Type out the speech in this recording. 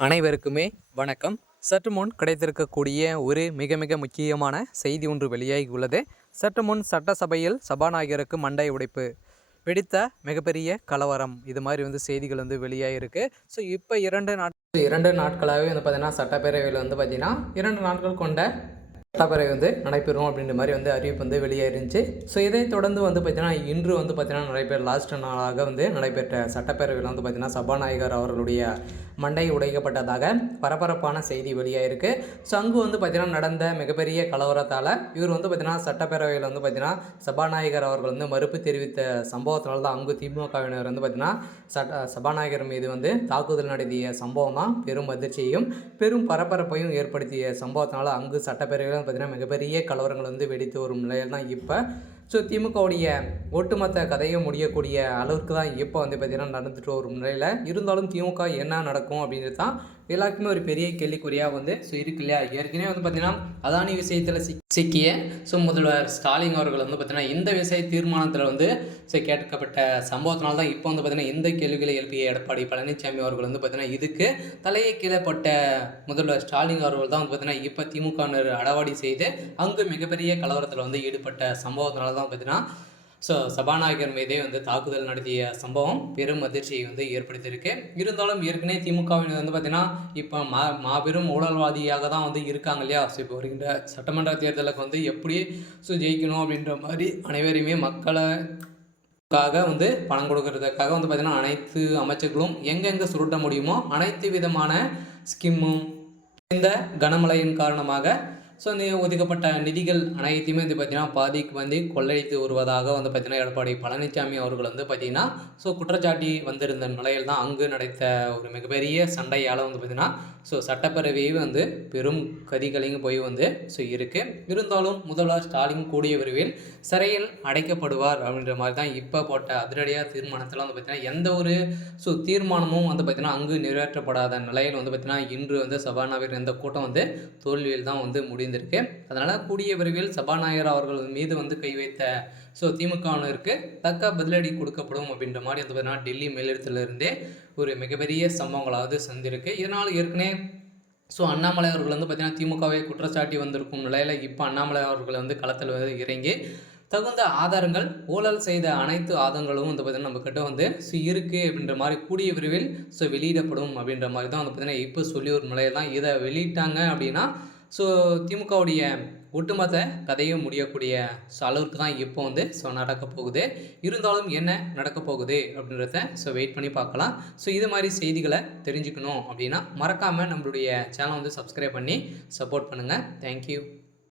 அனைவருக்குமே வணக்கம். சற்று முன் கிடைத்திருக்கக்கூடிய ஒரு மிக மிக முக்கியமான செய்தி ஒன்று வெளியாகி உள்ளது. சற்று முன் சட்டசபையில் சபாநாயகருக்கு மண்டை உடைப்பு, வெடித்த மிகப்பெரிய கலவரம், இது மாதிரி செய்திகள் வெளியாகிருக்கு. ஸோ இப்போ இரண்டு நாட்களாகவே பார்த்தீங்கன்னா சட்டப்பேரவையில் பார்த்தீங்கன்னா 2 நாட்கள் கொண்ட சட்டப்பேரவை நடைபெறும் அப்படின்ற மாதிரி அறிவிப்பு வெளியேறிச்சு. ஸோ இதை தொடர்ந்து பார்த்தீங்கன்னா இன்று பார்த்தீங்கன்னா லாஸ்ட் நாளாக நடைபெற்ற சட்டப்பேரவையில் பார்த்தீங்கன்னா சபாநாயகர் அவர்களுடைய மண்டை உடைக்கப்பட்டதாக பரபரப்பான செய்தி வெளியாயிருக்கு. ஸோ அங்கு பார்த்தீங்கன்னா நடந்த மிகப்பெரிய கலவரத்தால் இவர் பார்த்தீங்கன்னா சட்டப்பேரவையில் பார்த்தீங்கன்னா சபாநாயகர் அவர்கள் மறுப்பு தெரிவித்த சம்பவத்தினால தான் அங்கு திமுகவினர் பார்த்தீங்கன்னா சபாநாயகர் மீது தாக்குதல் நடத்திய சம்பவம் தான் பெரும் அதிர்ச்சியையும் பெரும் பரபரப்பையும் ஏற்படுத்திய சம்பவத்தினால அங்கு சட்டப்பேரவையில் பார்த்தீங்கன்னா மிகப்பெரிய கலவரங்கள் வெடித்து வரும் நிலையில் தான் இப்போ ஸோ திமுகவுடைய ஒட்டுமொத்த கதையும் முடியக்கூடிய அளவுக்கு தான் இப்போ பார்த்திங்கன்னா நடந்துட்டு வரும் நிலையில் இருந்தாலும் திமுக என்ன நடக்கும் அப்படின்றது தான் எல்லாருக்குமே ஒரு பெரிய கேள்விக்குறியாக ஸோ இருக்கு இல்லையா. ஏற்கனவே பார்த்திங்கன்னா அதானி விஷயத்தில் சிக்கிய ஸோ முதல்வர் ஸ்டாலின் அவர்கள் பார்த்திங்கன்னா இந்த விஷய தீர்மானத்தில் ஸோ கேட்கப்பட்ட சம்பவத்தினால தான் இப்போ பார்த்திங்கன்னா இந்த கேள்விகளை எழுப்பிய எடப்பாடி பழனிசாமி அவர்கள் பார்த்திங்கன்னா இதுக்கு தலையை கீழப்பட்ட முதல்வர் ஸ்டாலின் அவர்கள் தான் பார்த்திங்கன்னா இப்போ திமுகவினர் அடவாடி செய்து அங்கு மிகப்பெரிய கலவரத்தில் ஈடுபட்ட சம்பவத்தினால தான் பார்த்திங்கன்னா ஸோ சபாநாயகர் மீதே தாக்குதல் நடத்திய சம்பவம் பெரும் அதிர்ச்சியை ஏற்படுத்தியிருக்கு. இருந்தாலும் ஏற்கனவே திமுகவினர் பார்த்திங்கன்னா இப்போ மாபெரும் ஊழல்வாதியாக தான் இருக்காங்க இல்லையா. ஸோ இப்போ வருகின்ற சட்டமன்ற தேர்தலுக்கு எப்படி ஸோ ஜெயிக்கணும் அப்படின்ற மாதிரி அனைவரையுமே மக்களுக்காக பணம் கொடுக்கறதுக்காக பார்த்திங்கன்னா அனைத்து அமைச்சர்களும் எங்கெங்கே சுருட்ட முடியுமோ அனைத்து விதமான ஸ்கீமும் இந்த கனமழையின் காரணமாக ஸோ ஒதுக்கப்பட்ட நிதிகள் அனைத்தையுமே பார்த்திங்கன்னா பாதிக்கு கொள்ளையடித்து வருவதாக பார்த்திங்கன்னா எடப்பாடி பழனிசாமி அவர்கள் பார்த்திங்கன்னா ஸோ குற்றச்சாட்டி வந்திருந்த நிலையில் தான் அங்கு நடத்த ஒரு மிகப்பெரிய சண்டையால் பார்த்திங்கன்னா ஸோ சட்டப்பேரவையே பெரும் கதிகளையும் போய் ஸோ இருக்குது. இருந்தாலும் முதல்வர் ஸ்டாலின் கூடிய விரைவில் சிறையில் அடைக்கப்படுவார் அப்படின்ற மாதிரி தான் இப்போ போட்ட அதிரடியாக தீர்மானத்தில் பார்த்திங்கன்னா எந்த ஒரு ஸோ தீர்மானமும் பார்த்திங்கன்னா அங்கு நிறைவேற்றப்படாத நிலையில் பார்த்திங்கன்னா இன்று சபாநாயகர் இந்த கூட்டம் தோல்வியில் தான் முடிந்திருக்கு. அதனால் கூடிய விரைவில் சபாநாயகர் அவர்கள் மீது கை வைத்த ஸோ திமுகவினருக்கு தக்க பதிலடி கொடுக்கப்படும் அப்படின்ற மாதிரி பார்த்தீங்கன்னா டெல்லி மேலிடத்திலிருந்தே ஒரு மிகப்பெரிய சம்பவங்களாவது சந்திருக்கு. இதனால் ஏற்கனவே ஸோ அண்ணாமலை அவர்கள் பார்த்திங்கன்னா திமுகவை குற்றச்சாட்டி வந்திருக்கும் நிலையில் இப்போ அண்ணாமலை அவர்கள் களத்தில் இறங்கி தகுந்த ஆதாரங்கள் ஊழல் செய்த அனைத்து ஆதாரங்களும் பார்த்திங்கன்னா நம்மக்கிட்ட ஸோ இருக்குது அப்படின்ற மாதிரி கூடிய விரைவில் ஸோ வெளியிடப்படும் அப்படின்ற மாதிரி தான் பார்த்திங்கன்னா இப்போ சொல்லி ஒரு நிலையில் தான் இதை வெளியிட்டாங்க அப்படின்னா ஸோ திமுகவுடைய ஒட்டுமொத்த கதையும் முடியக்கூடிய அளவுக்கு தான் இப்போ ஸோ நடக்க போகுது. இருந்தாலும் என்ன நடக்க போகுது அப்படின்றத ஸோ வெயிட் பண்ணி பார்க்கலாம். ஸோ இது மாதிரி செய்திகளை தெரிஞ்சுக்கணும் அப்படின்னா மறக்காமல் நம்மளுடைய சேனலை சப்ஸ்கிரைப் பண்ணி சப்போர்ட் பண்ணுங்கள். தேங்க்யூ.